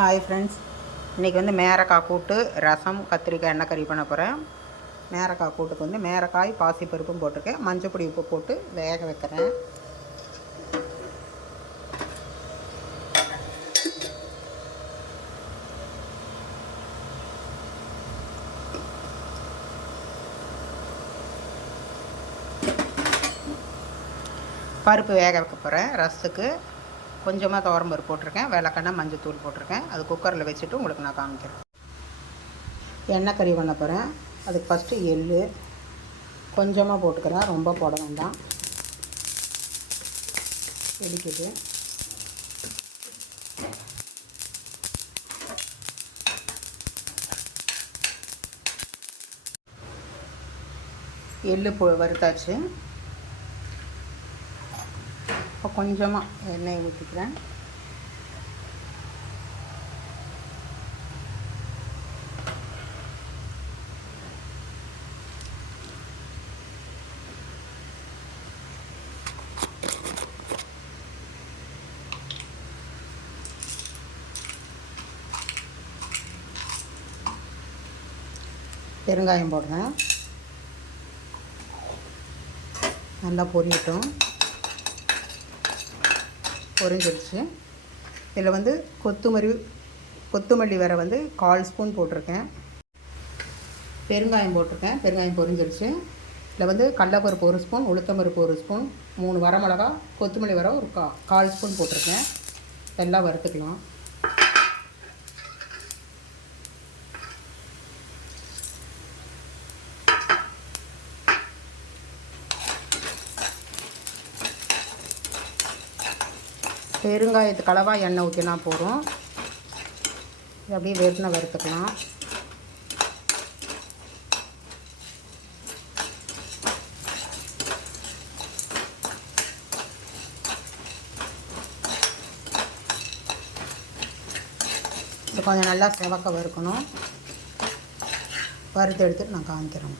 Hi friends, இன்றைக்கி வந்து மேரக்காய் கூட்டு, ரசம், கத்திரிக்காய் எண்ணெய் கறி பண்ண போகிறேன். மேரக்காய் கூட்டுக்கு வந்து மேரக்காய், பாசிப்பருப்பும் போட்டிருக்கேன். மஞ்சப்பொடி உப்பு போட்டு வேக வைக்கிறேன். பருப்பு வேக வைக்க போகிறேன். ரசத்துக்கு கொஞ்சமாக துவரம்பருப்பு போட்டிருக்கேன். வெள்ளக்கெண்ணெய், மஞ்சத்தூள் போட்டிருக்கேன். அது குக்கரில் வச்சுட்டு உங்களுக்கு நான் காமிக்கிறேன். எண்ணெய் கறி பண்ண போகிறேன். அதுக்கு ஃபஸ்ட்டு எள்ளு கொஞ்சமாக போட்டுக்கிறேன், ரொம்ப போட வேண்டாம். வெடிக்குது. எள்ளு வறுத்தாச்சு. இப்போ கொஞ்சமாக எண்ணெயை ஊற்றிக்கிறேன். பெருங்காயம் போடுறேன். நல்லா பொரியட்டும். பொரிஞ்சிடுச்சு. இதில் வந்து கொத்தமல்லி வரை வந்து 1/4 ஸ்பூன் போட்டிருக்கேன். பெருங்காயம் போட்டிருக்கேன். பெருங்காயம் பொரிஞ்சிடுச்சு. இதில் வந்து கடலைப்பருப்பு 1 ஸ்பூன், உளுத்தம்பருப்பு 1 ஸ்பூன், 3 வரமிளகா, கொத்தமல்லி வரை ஒரு 1/4 ஸ்பூன் போட்டிருக்கேன். எல்லாம் வறுத்துக்கலாம். பெருங்காயத்துக்கு அளவாக எண்ணெய் ஊற்றினா போதும். இது அப்படியே வெறுனை வறுத்துக்கலாம். இது கொஞ்சம் நல்லா செவக்க வறுக்கணும். வறுத்து எடுத்துட்டு நான் காமிக்கிறேன்.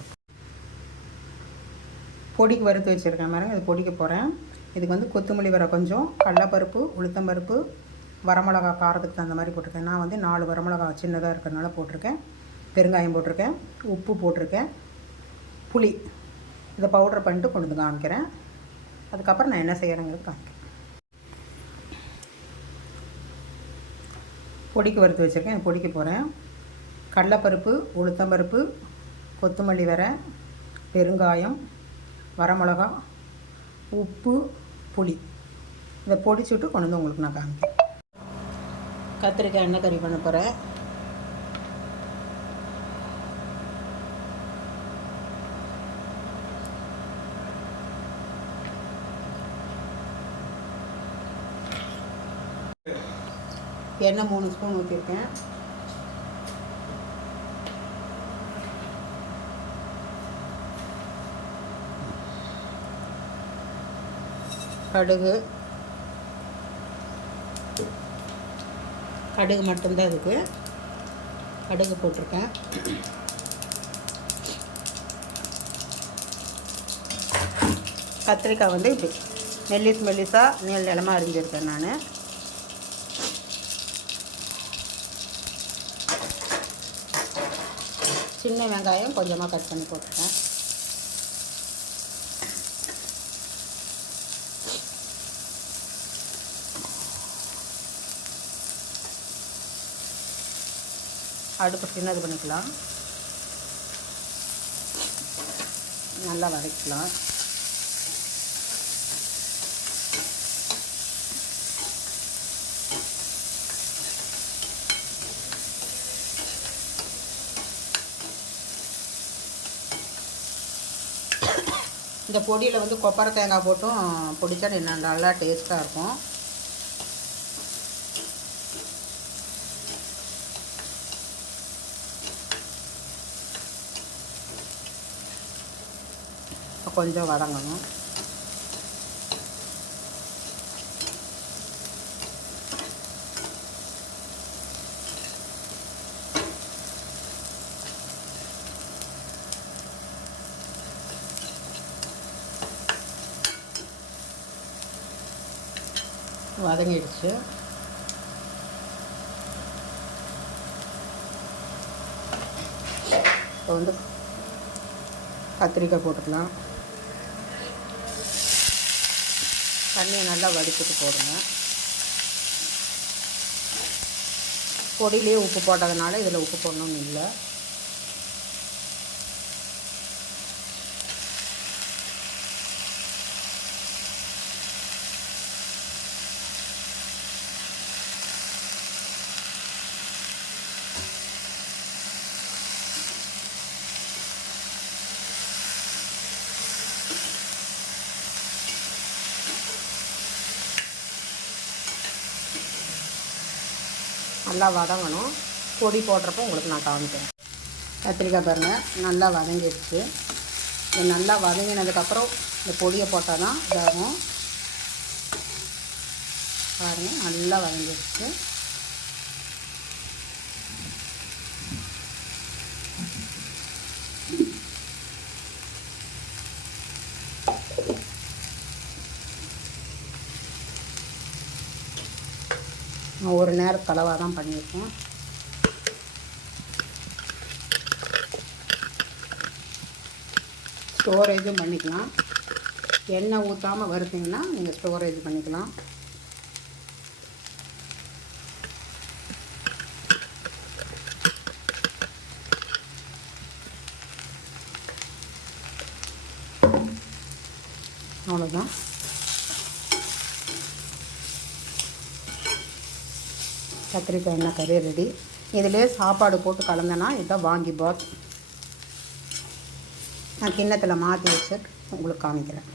பொடிக்கு வறுத்து வச்சுருக்கேன் பாருங்க. இது பொடிக்க போகிறேன். இதுக்கு வந்து கொத்தமல்லி வர கொஞ்சம், கடலைப்பருப்பு, உளுத்தம்பருப்பு, வரமிளகா காரத்துக்கு தகுந்த மாதிரி போட்டிருக்கேன். நான் வந்து 4 வரமிளகா சின்னதாக இருக்கிறதுனால போட்டிருக்கேன். பெருங்காயம் போட்டிருக்கேன். உப்பு போட்டிருக்கேன். புளி இதை பவுடர் பண்ணிட்டு கொண்டு வந்து காமிக்கிறேன். அதுக்கப்புறம் நான் என்ன செய்கிறேங்கிறது காமிக்கிறேன். பொடிக்கு வறுத்து வச்சுருக்கேன். பொடிக்க போகிறேன். கடலைப்பருப்பு, உளுத்தம்பருப்பு, கொத்தமல்லி வர, பெருங்காயம், வரமிளகா, உப்பு, புளி இதை பொடிச்சுட்டு கொண்டு வந்து உங்களுக்கு நான் காமிக்கிறேன். கத்திரிக்காய் எண்ணெய் கறி பண்ண போகிறேன். எண்ணெய் 3 ஸ்பூன் ஊற்றிருக்கேன். கடுகு மட்டும்தான் இதுக்கு. கடுகு போட்டிருக்கேன். கத்திரிக்காய் வந்து இப்படி மெல்லிஸாக நீளமாக அரிஞ்சிருக்கேன் நான். சின்ன வெங்காயம் கொஞ்சமாக கட் பண்ணி போட்டிருக்கேன். அடுப்பு சின்னது பண்ணிக்கலாம். நல்லா வதக்கலாம். இந்த பொடியில் வந்து கொப்பரை தேங்காய் போட்டும் பொடிச்சா இன்னும் நல்லா டேஸ்ட்டாக இருக்கும். கொஞ்சம் வதங்கணும். வதங்கிடுச்சு. இப்போ வந்து கத்திரிக்காய் போட்டுக்கலாம். தண்ணியை நல்லா வடிச்சிட்டு போடுங்க. பொடியிலே உப்பு போட்டதுனால இதில் உப்பு போடணும்னு இல்லை. நல்லா வதங்கணும். பொடி போடுறப்போ உங்களுக்கு நான் காமிக்கிறேன். கத்திரிக்காய் பாருங்கள் நல்லா வதங்கிடுச்சு. இது நல்லா வதங்கினதுக்கப்புறம் இந்த பொடியை போட்டால் தான் இதாகும். பாருங்கள் நல்லா வதங்கிடுச்சு. நான் ஒரு நேரம் கலவாக தான் பண்ணியிருக்கேன். ஸ்டோரேஜும் பண்ணிக்கலாம். எண்ணெய் ஊற்றாமல் வறுத்திங்கன்னா நீங்கள் ஸ்டோரேஜ் பண்ணிக்கலாம். அவ்வளோதான். கத்திரிக்காய் எண்ணெய் கறி ரெடி. இதிலே சாப்பாடு போட்டு கலந்தேன்னா இதுதான் வாங்கி பாத். நான் கிண்ணத்தில் மாற்றி வச்சு உங்களுக்கு காமிக்கிறேன்.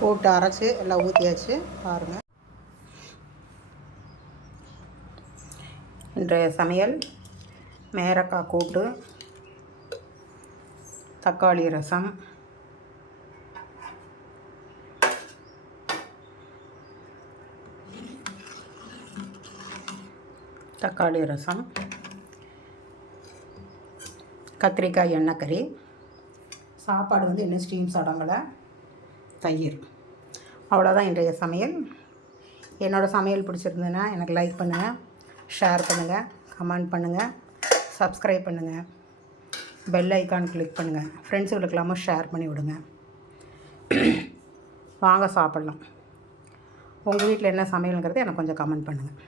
போட்டு அரைச்சி எல்லாம் ஊற்றியாச்சு. பாருங்கள், இன்றைய சமையல் மேரக்காய் கூட்டு, தக்காளி ரசம், கத்திரிக்காய் எண்ணெய் கறி, சாப்பாடு வந்து இன்னும் ஸ்டீம்ஸ் அடங்கலை, தயிர். அவ்வளோதான் இன்றைய சமையல். என்னோடய சமையல் பிடிச்சிருந்ததுன்னா எனக்கு லைக் பண்ணுங்கள், ஷேர் பண்ணுங்கள், கமெண்ட் பண்ணுங்கள், சப்ஸ்கிரைப் பண்ணுங்கள், பெல் ஐக்கான் கிளிக் பண்ணுங்கள். ஃப்ரெண்ட்ஸுகளுக்கெல்லாமும் ஷேர் பண்ணி விடுங்க. வாங்க சாப்பிட்லாம். உங்கள் வீட்டில் என்ன சமையலுங்கிறது எனக்கு கொஞ்சம் கமெண்ட் பண்ணுங்கள்.